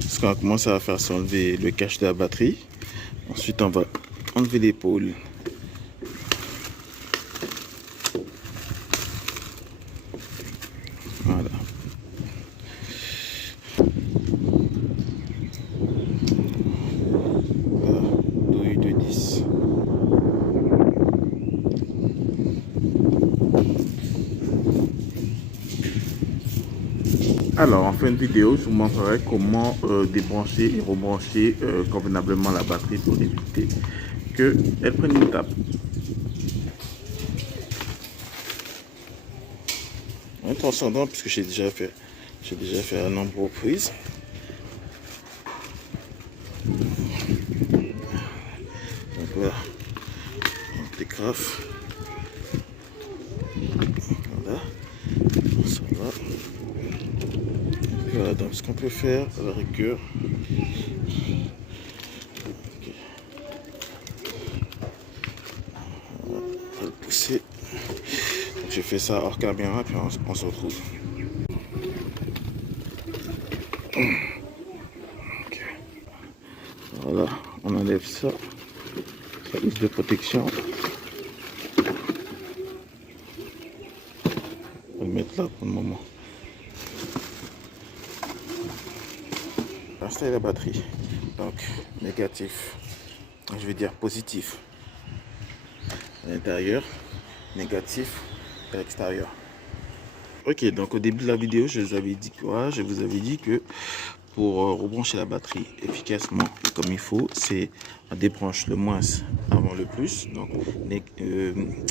Ce qu'on va commencer à faire, c'est enlever le cache de la batterie. Ensuite, on va enlever l'épaule. Voilà. Douille de 10. Alors, en fin de vidéo, je vous montrerai comment débrancher et rebrancher convenablement la batterie pour éviter qu'elle prenne une tape. En transcendant, puisque j'ai déjà fait un nombre de reprises. Donc voilà, on dégrafe. Voilà, ça va. Voilà, donc ce qu'on peut faire à la rigueur. Okay. On va le pousser. J'ai fait ça hors caméra, puis on se retrouve. Okay. Voilà, on enlève ça. Ça liste de protection. On va le mettre là pour le moment. Installer la batterie. Donc, négatif. Je vais dire positif à l'intérieur, négatif à l'extérieur. Ok, donc au début de la vidéo, je vous avais dit quoi? Je vous avais dit que pour rebrancher la batterie efficacement comme il faut, c'est on débranche le moins avant le plus, donc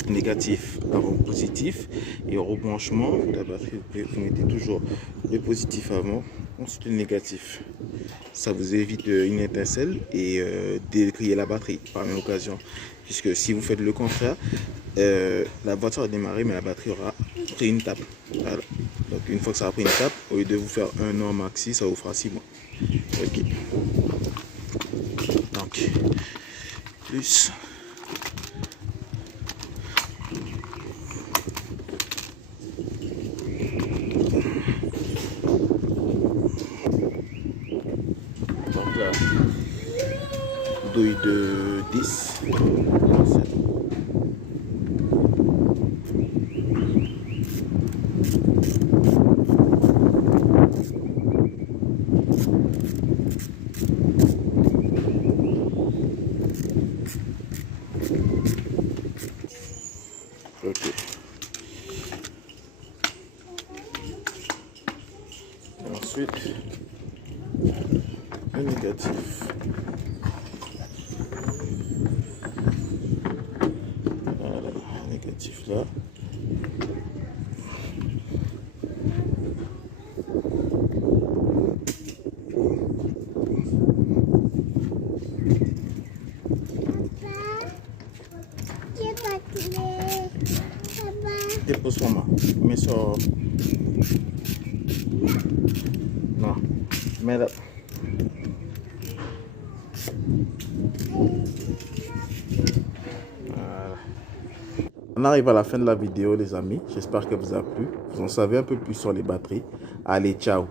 négatif avant positif, et au rebranchement de la batterie, vous mettez toujours le positif avant, ensuite le négatif. Ça vous évite une étincelle et dégriller la batterie par la même occasion, puisque si vous faites le contraire, la voiture a démarré mais la batterie aura pris une tape. Voilà. Donc une fois que ça a pris une tape, au lieu de vous faire 1 an maxi, ça vous fera 6 mois. Ok. Donc plus donc là, douille de 10. Ok. Et ensuite, le négatif. Voilà, négatif là. Dépose maman, mais ça. Non, mais là. Voilà. On arrive à la fin de la vidéo les amis, j'espère que vous a plu, vous en savez un peu plus sur les batteries. Allez, ciao.